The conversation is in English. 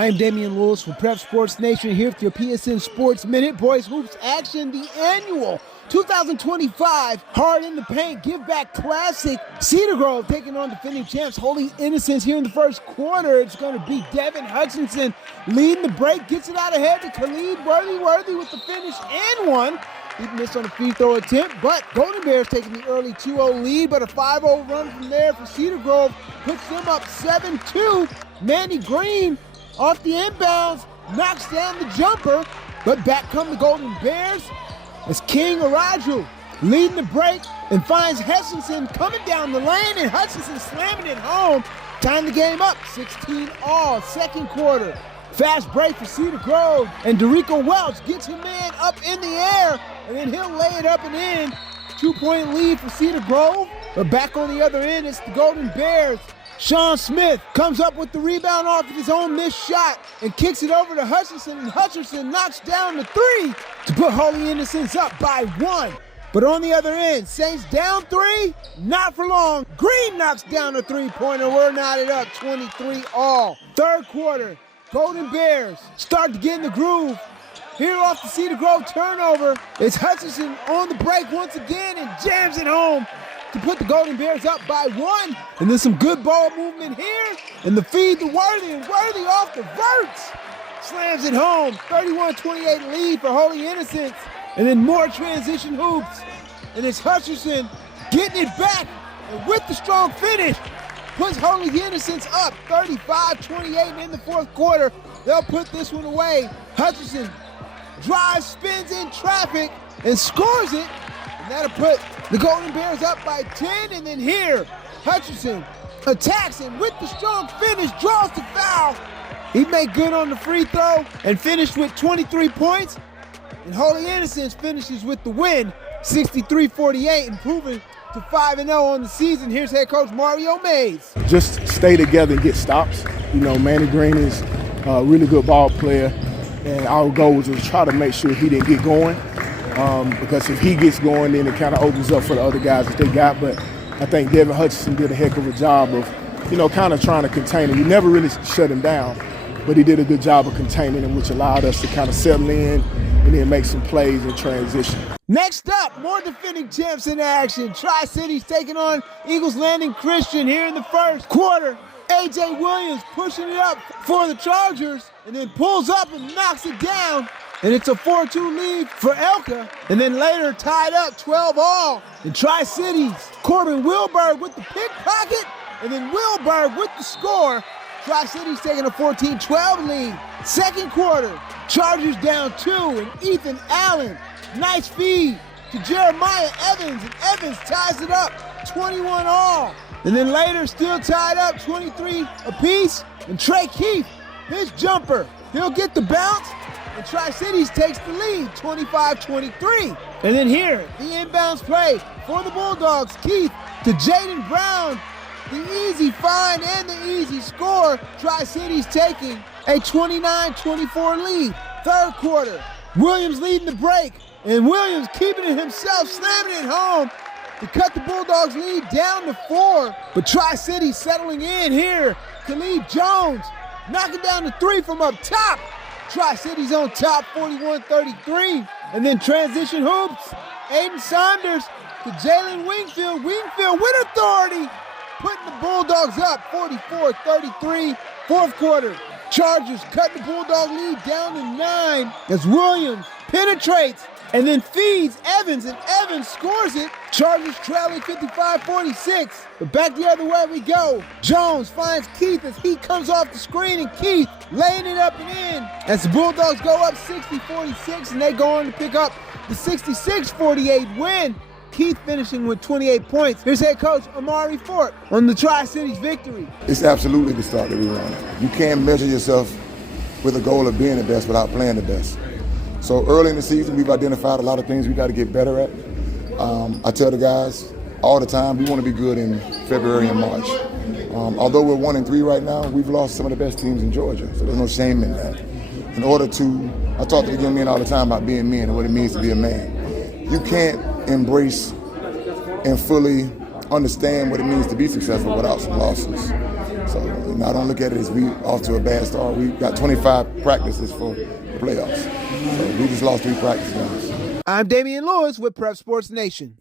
I am Damian Lewis from Prep Sports Nation here with your PSN Sports Minute. Boys Hoops action, the annual 2025 Hard in the Paint Give Back Classic. Cedar Grove taking on defending champs Holy Innocents here in the first quarter. It's going to be Devin Hutchinson leading the break, gets it out ahead to Khalid Worthy with the finish and one. He missed on the free throw attempt, but Golden Bears taking the early 2-0 lead, but a 5-0 run from there for Cedar Grove puts them up 7-2. Manny Green off the inbounds, knocks down the jumper, but back come the Golden Bears as King Araju leading the break and finds Hutchinson coming down the lane, and Hutchinson slamming it home. Tying the game up, 16-all, second quarter. Fast break for Cedar Grove, and Derico Welch gets his man up in the air, and then he'll lay it up and in. 2-point lead for Cedar Grove, but back on the other end, it's the Golden Bears. Sean Smith comes up with the rebound off of his own missed shot and kicks it over to Hutchinson, and Hutchinson knocks down the three to put Holy Innocents up by one. But on the other end, Saints down three, not for long. Green knocks down a three-pointer. We're knotted up 23-all. Third quarter, Golden Bears start to get in the groove. Here off the Cedar Grove turnover, it's Hutchinson on the break once again and jams it home to put the Golden Bears up by one. And there's some good ball movement here. And the feed to Worthy, and Worthy off the verts slams it home. 31-28 lead for Holy Innocents. And then more transition hoops. And it's Hutchinson getting it back. And with the strong finish, puts Holy Innocents up 35-28 in the fourth quarter. They'll put this one away. Hutchinson drives, spins in traffic, and scores it. And that'll put the Golden Bears up by 10. And then here, Hutchinson attacks, and with the strong finish, draws the foul. He made good on the free throw and finished with 23 points. And Holy Innocents finishes with the win, 63-48, improving to 5-0 on the season. Here's head coach Mario Mays. Just stay together and get stops. You know, Manny Green is a really good ball player, and our goal was to try to make sure he didn't get going, because if he gets going, then it kind of opens up for the other guys that they got. But I think Devin Hutchinson did a heck of a job of, you know, kind of trying to contain him. You never really shut him down, but he did a good job of containing him, which allowed us to kind of settle in and then make some plays in transition. Next up, more defending champs in action. Tri-Cities taking on Eagles Landing Christian here in the first quarter. A.J. Williams pushing it up for the Chargers and then pulls up and knocks it down. And it's a 4-2 lead for Elka. And then later tied up 12-all. And Tri-Cities, Corbin Wilberg with the pickpocket, and then Wilberg with the score. Tri-Cities taking a 14-12 lead. Second quarter, Chargers down 2, and Ethan Allen, nice feed to Jeremiah Evans, and Evans ties it up 21-all. And then later, still tied up 23 apiece, and Trey Keith, his jumper, he'll get the bounce, and Tri-Cities takes the lead, 25-23. And then here, the inbounds play for the Bulldogs. Keith to Jaden Brown, the easy find and the easy score. Tri-Cities taking a 29-24 lead. Third quarter, Williams leading the break, and Williams keeping it himself, slamming it home to cut the Bulldogs lead down to 4. But Tri-Cities settling in here. Khalid Jones knocking down the three from up top. Tri-Cities on top, 41-33. And then transition hoops. Aiden Saunders to Jalen Wingfield. Wingfield with authority, putting the Bulldogs up 44-33. Fourth quarter, Chargers cut the Bulldog lead down to 9 as Williams penetrates and then feeds Evans, and Evans scores it. Chargers trailing 55-46, but back the other way we go. Jones finds Keith as he comes off the screen, and Keith laying it up and in as the Bulldogs go up 60-46, and they go on to pick up the 66-48 win. Keith finishing with 28 points. Here's head coach Amari Fort on the Tri-Cities victory. It's absolutely the start that we run. You can't measure yourself with a goal of being the best without playing the best. So early in the season, we've identified a lot of things we got to get better at. I tell the guys all the time, we want to be good in February and March. Although we're 1-3 right now, we've lost some of the best teams in Georgia, so there's no shame in that. In order to, I talk to the young men all the time about being men and what it means to be a man. You can't embrace and fully understand what it means to be successful without some losses. So And I don't look at it as we off to a bad start. We got 25 practices for the playoffs. So we just lost 3 practice games. I'm Damian Lewis with Prep Sports Nation.